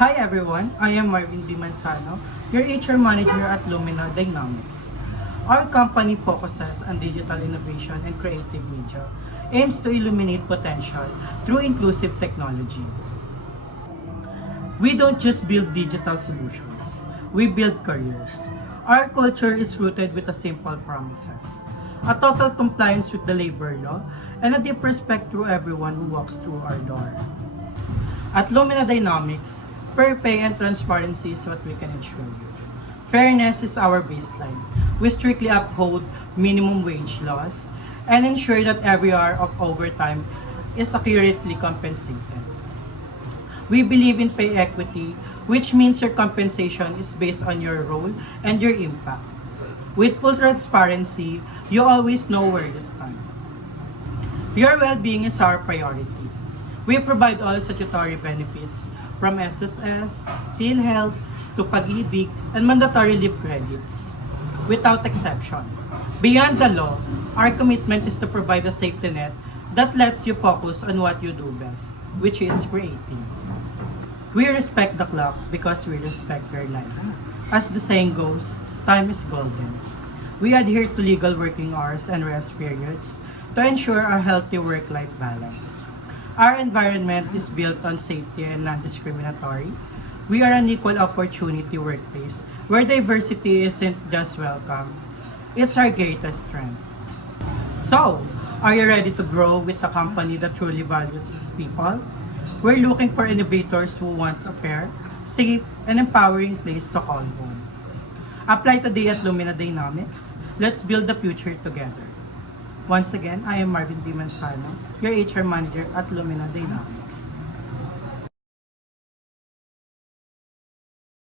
Hi everyone, I am Marvin D. Manzano, your HR manager at Lumina Dynamics. Our company focuses on digital innovation and creative media, aims to illuminate potential through inclusive technology. We don't just build digital solutions, we build careers. Our culture is rooted with a simple promises, a total compliance with the labor law, and a deep respect through everyone who walks through our door. At Lumina Dynamics, fair pay and transparency is what we can ensure you. Fairness is our baseline. We strictly uphold minimum wage laws and ensure that every hour of overtime is accurately compensated. We believe in pay equity, which means your compensation is based on your role and your impact. With full transparency, you always know where you stand. Your well-being is our priority. We provide all statutory benefits from SSS, PhilHealth, to Pag-ibig, and mandatory leave credits, without exception. Beyond the law, our commitment is to provide a safety net that lets you focus on what you do best, which is creating. We respect the clock because we respect your life. As the saying goes, time is golden. We adhere to legal working hours and rest periods to ensure a healthy work-life balance. Our environment is built on safety and non-discriminatory. We are an equal opportunity workplace where diversity isn't just welcome, it's our greatest strength. So, are you ready to grow with a company that truly values its people? We're looking for innovators who want a fair, safe, and empowering place to call home. Apply today at Lumina Dynamics. Let's build the future together. Once again, I am Marvin D. Manzano, your HR manager at Lumina Dynamics.